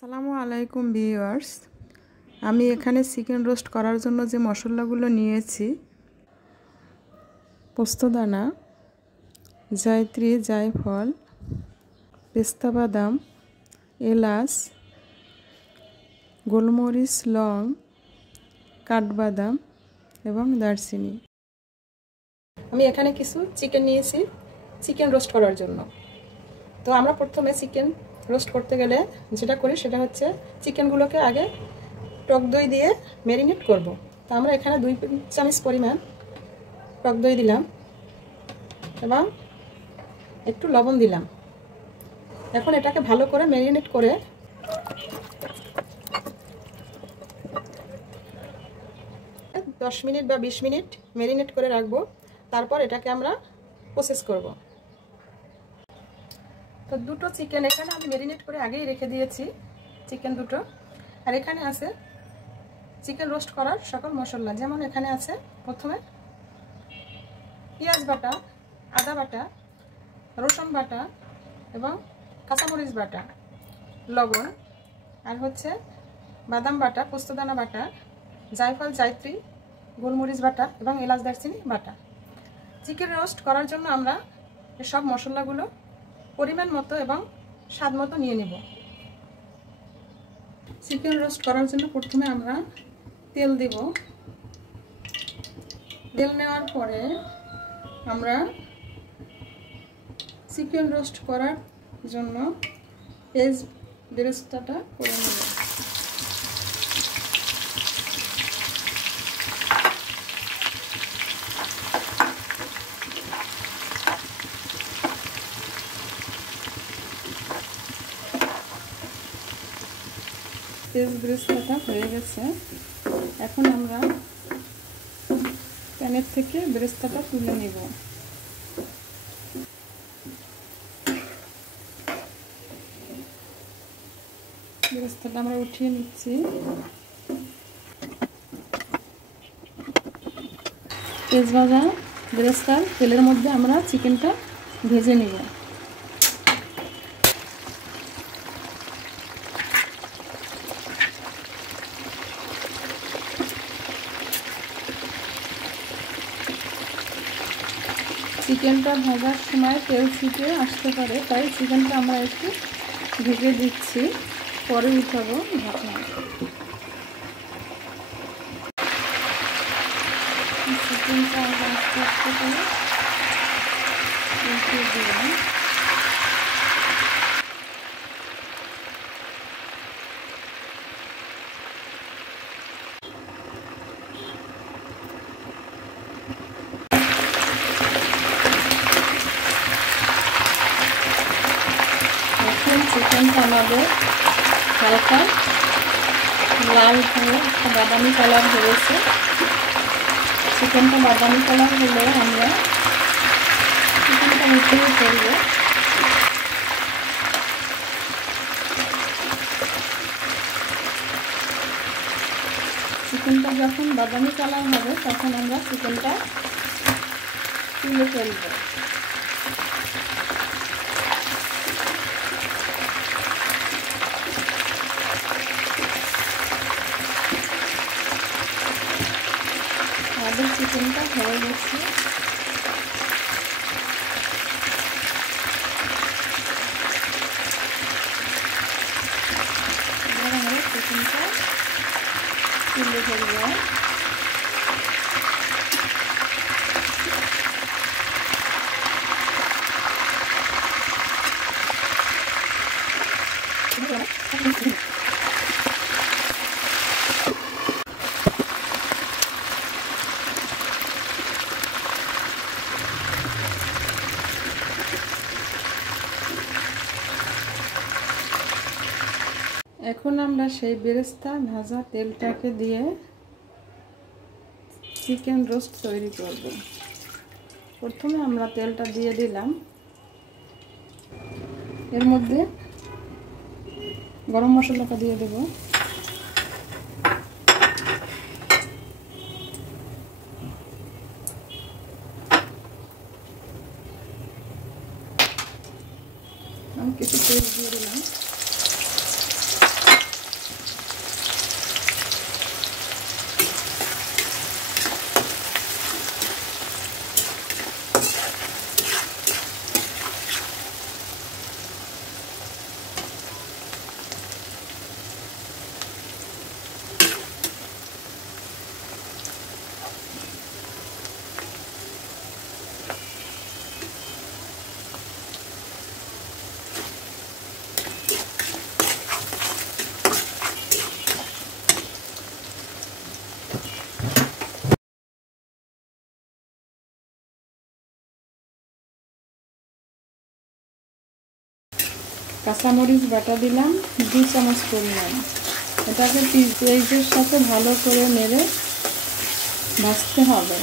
আসসালামু আলাইকুম ভিউয়ার্স, আমি এখানে চিকেন রোস্ট করার জন্য যে মশলাগুলো নিয়েছি, পোস্তদানা, জায়ত্রী, জায়ফল, পেস্তা বাদাম, এলাচ, গোলমরিচ, লং, কাঠবাদাম এবং দারচিনি। আমি এখানে কিছু চিকেন নিয়েছি চিকেন রোস্ট করার জন্য। তো আমরা প্রথমে চিকেন রোস্ট করতে গেলে যেটা করি সেটা হচ্ছে চিকেনগুলোকে আগে টক দই দিয়ে ম্যারিনেট করব। তো আমরা এখানে 2 চামচ পরিমাণ টক দই দিলাম এবং একটু লবণ দিলাম। এখন এটাকে ভালো করে ম্যারিনেট করে 10 মিনিট বা 20 মিনিট ম্যারিনেট করে রাখবো। তারপর এটাকে আমরা প্রসেস করব। তো দুটো চিকেন এখানে আমি ম্যারিনেট করে আগেই রেখে দিয়েছি, চিকেন দুটো। আর এখানে আছে চিকেন রোস্ট করার সকল মশলা, যেমন এখানে আছে প্রথমে পেঁয়াজ বাটা, আদা বাটা, রসুন বাটা এবং কাঁচামরিচ বাটা, লবণ, আর হচ্ছে বাদাম বাটা, পোস্তদানা বাটা, জায়ফল, জায়ত্রী, গোলমরিচ বাটা এবং এলাচ, দারচিনি বাটা। চিকেন রোস্ট করার জন্য আমরা সব মশলাগুলো পরিমাণ মতো এবং স্বাদ মতো নিয়ে নেব। চিকেন রোস্ট করার জন্য প্রথমে আমরা তেল দেব। তেল নেওয়ার পরে আমরা চিকেন রোস্ট করার জন্য পেঁয়াজ বেরেস্তাটা করে নেব। পেঁয়াজ বেরেস্তাটা হয়ে গেছে। এখন আমরা প্যানের থেকে বেরেস্তাটা তুলে নেব। বেরেস্তাটা আমরা উঠিয়ে নিচ্ছি। পেঁয়াজ ভাজা বেরেস্তার তেলের মধ্যে আমরা চিকেনটা ভেজে নেব। চিকেনটা ভাজার সময় তেল ছিটে আসতে পারে, তাই চিকেনটা আমরা একটু ভেজে দিচ্ছি, পরে উঠাবো ঢাকনা। চিকেনটা আস্তে আস্তে করে উঠিয়ে দিলাম। চিকেনটা আমাদের হালকা লাল হয়ে বাদামি কালার হয়েছে। চিকেনটা বাদামি কালার হলে আমরা চিকেনটা উঠিয়ে ফেলব। চিকেনটা যখন বাদামি কালার হবে তখন আমরা চিকেনটা তুলে ফেলব। আমাদের চিকেনটা হয়ে গেছে। এবার আমরা চিকেনটা তুলে ফেলব। এখন আমরা সেই বেরেস্তা ভাজা তেলটাকে দিয়ে চিকেন রোস্ট তৈরি করব। প্রথমে আমরা তেলটা দিয়ে দিলাম। এর মধ্যে গরম মশলাটা দিয়ে দেব। আমি কিছু পেস্ট দিয়ে দিলাম। কাঁচামরিচ বাটা দিলাম 2 চামচ পরিমাণ। এটাকে পেঁয়াজের সাথে ভালো করে নেড়ে ভাজতে হবে।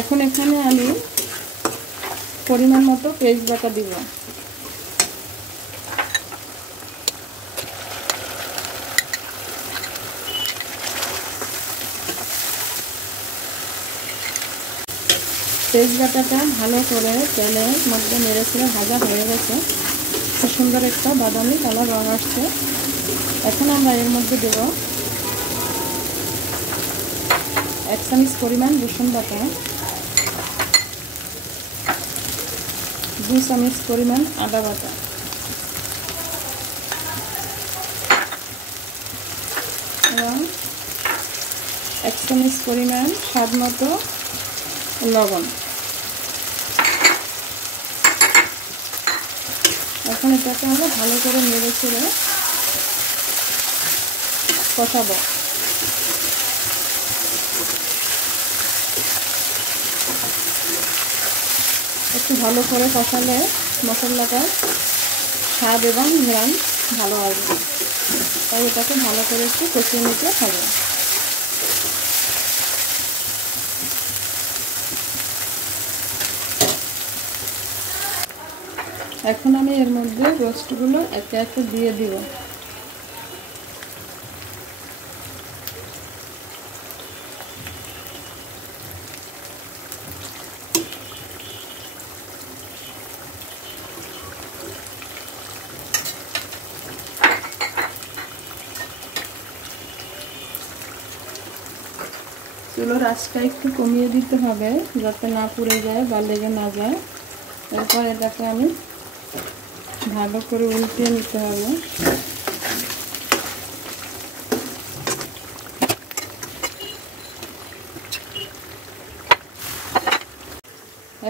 এখন এখানে আমি পরিমাণ মতো পেঁয়াজ বাটা দিব। পেঁয়াজ বাটাটা ভালো করে তেলের মধ্যে নেড়ে ছেড়ে ভাজা হয়ে গেছে। খুব সুন্দর একটা বাদামি কালার রং আসছে। এখন আমরা এর মধ্যে দেব 1 চামচ পরিমাণ রসুন বাটা, 2 চামচ পরিমাণ আদা বাটা, এবং 1 চামচ পরিমাণ স্বাদ মতো লবণ। এখন এটাকে আমরা ভালো করে নেড়ে চেড়ে কষাবো। একটু ভালো করে কষালে মশলাটার স্বাদ এবং ঘ্রাণ ভালো আসবে, তাই এটাকে ভালো করে একটু কষিয়ে নিতে হবে। এখন আমি এর মধ্যে রোস্টগুলো একে একে দিয়ে দিব। চুলোর আঁচটা একটু কমিয়ে দিতে হবে যাতে না পুড়ে যায় বা লেগে না যায়। এরপর এটাকে আমি ভালো করে উল্টিয়ে নিতে হবে।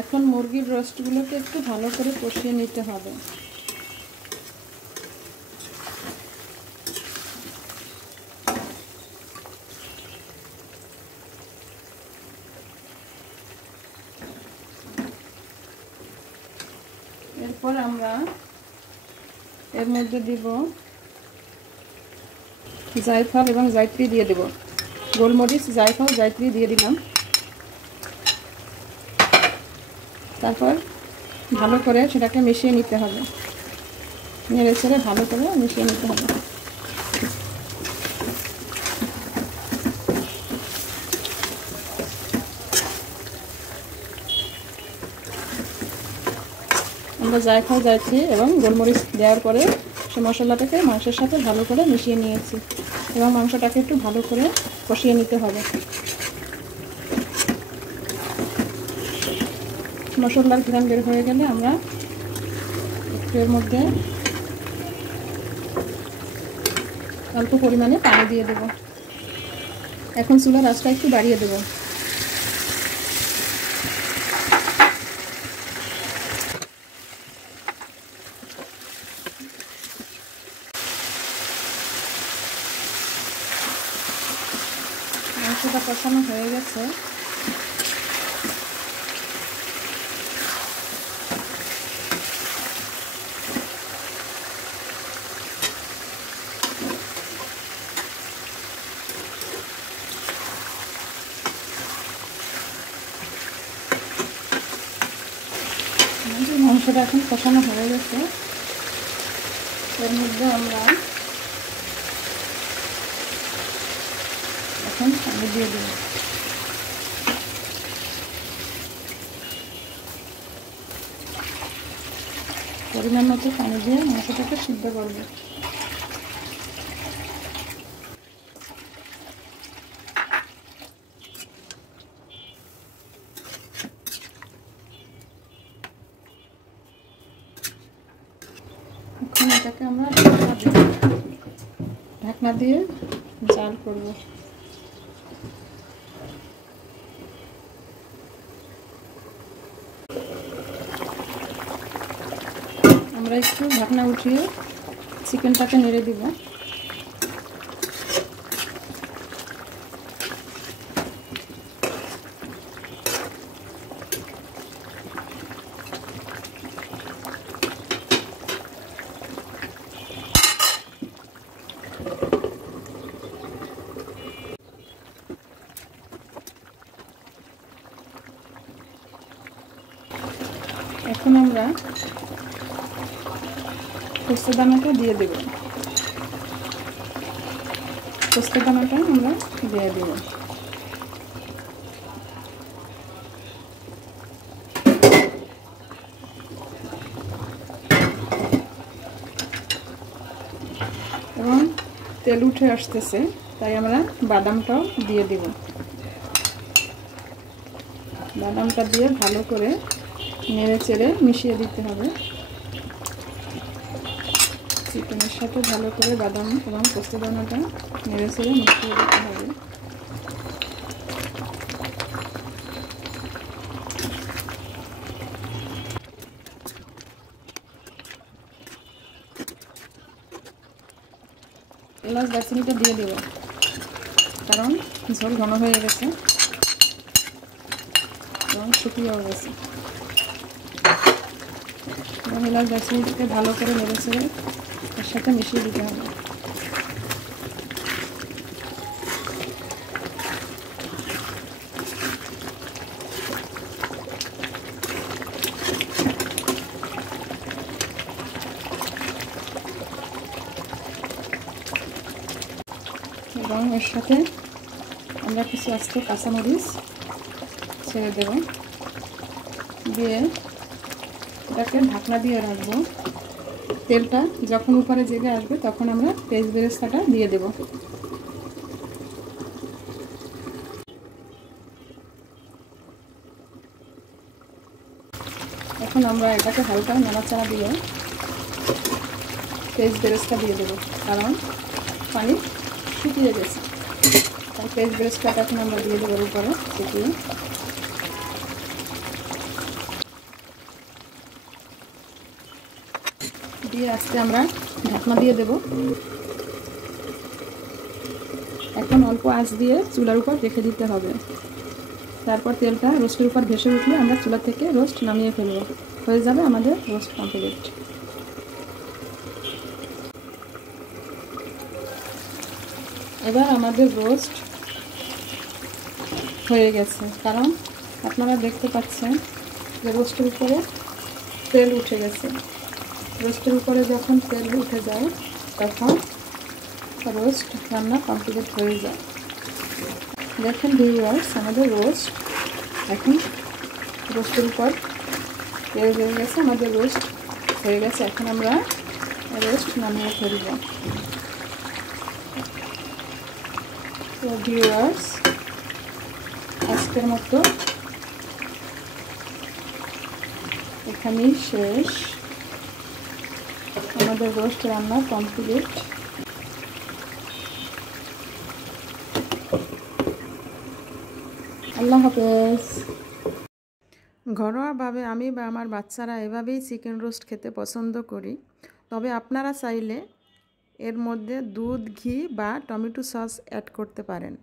এখন মুরগির রোস্টগুলোকে একটু ভালো করে কষিয়ে নিতে হবে। এরপর আমরা এর মধ্যে দিব জায়ফল এবং জায়ত্রী দিয়ে দেব। গোলমরিচ, জায়ফল, জায়ত্রী দিয়ে দিলাম। তারপর ভালো করে সেটাকে মিশিয়ে নিতে হবে, নেড়ে ছেড়ে ভালো করে মিশিয়ে নিতে হবে। আমরা জায়ফল, জায়ত্রী এবং গোলমরিচ দেওয়ার পরে সে মশলাটাকে মাংসের সাথে ভালো করে মিশিয়ে নিয়েছি এবং মাংসটাকে একটু ভালো করে কষিয়ে নিতে হবে। মশলার ঘ্রাণ বের হয়ে গেলে আমরা একটু এর মধ্যে অল্প পরিমাণে পানি দিয়ে দেব। এখন চুলার আঁচটা একটু বাড়িয়ে দেব। মাংসটা কষানো হয়ে গেছে। মাংসটা এখন কষানো হয়ে গেছে। এর মধ্যে আমরা এখন পানি দিয়ে দেব। পরিমাণ মতো পানি দিয়ে মাংসটাকে সিদ্ধ করবে। এখন এটাকে আমরা ঢাকনা দিয়ে জাল করব। আমরা একটু ঢাকনা উঠিয়ে চিকেনটাকে নেড়ে দিব। এখন আমরা পোস্ত দানাটা দিয়ে দেব। পোস্ত দানাটা আমরা দিয়ে দেব। এবং তেল উঠে আসতেছে, তাই আমরা বাদামটাও দিয়ে দেব। বাদামটা দিয়ে ভালো করে নেড়ে চেড়ে মিশিয়ে দিতে হবে। চিকেনের সাথে ভালো করে বাদাম এবং পোস্ত দানাটা নেড়ে চেড়ে মিশিয়ে দিতে হবে। এলাচ দারচিনিটা দিয়ে দেব, কারণ ঝোল ঘন হয়ে গেছে এবং শুকিয়েও গেছে। এবং এলাচ দারচিনিটাকে ভালো করে নেড়ে চেড়ে এর সাথে মিশিয়ে দিতে হবে। এবং এর সাথে আমরা কিছু আস্ত কাঁচামরিচ ছেড়ে দেব, দিয়ে এটাকে ঢাকনা দিয়ে রাখবো। তেলটা যখন উপরে জেগে আসবে তখন আমরা পেঁয়াজ বেরেস্তাটা দিয়ে দেব। এখন আমরা এটাকে হালকা নাড়াচাড়া দিয়ে পেঁয়াজ বেরেস্তা দিয়ে দেব, কারণ পানি শুকিয়ে গেছে। তাই পেঁয়াজ বেরেস্তাটা এখন আমরা দিয়ে দেবো উপরে শুকিয়ে। দিয়ে আস্তে আমরা ঢাকনা দিয়ে দেব। এখন অল্প আঁচ দিয়ে চুলার উপর রেখে দিতে হবে। তারপর তেলটা রোস্টের উপর ভেসে উঠলে আমরা চুলা থেকে রোস্ট নামিয়ে ফেলব। হয়ে যাবে আমাদের রোস্ট কমপ্লিট। এবার আমাদের রোস্ট হয়ে গেছে, কারণ আপনারা দেখতে পাচ্ছেন যে রোস্টের উপরে তেল উঠে গেছে। রোস্টের উপরে যখন তেল উঠে যায় তখন রোস্ট রান্না কমপ্লিট হয়ে যায়। দেখেন ভিউয়ার্স, আমাদের রোস্ট এখন রোস্টের উপর তেল হয়ে গেছে, আমাদের রোস্ট হয়ে গেছে। এখন আমরা রোস্ট নামিয়ে ফেলব। তো ভিউয়ার্স, আজকের মতো এখানেই শেষ। আমাদের রোস্ট রান্না কমপ্লিট। আল্লাহ হাফেজ। ঘরোয়াভাবে আমি বা আমার বাচ্চারা এভাবেই চিকেন রোস্ট খেতে পছন্দ করি। তবে আপনারা চাইলে এর মধ্যে দুধ, ঘি বা টমেটো সস অ্যাড করতে পারেন।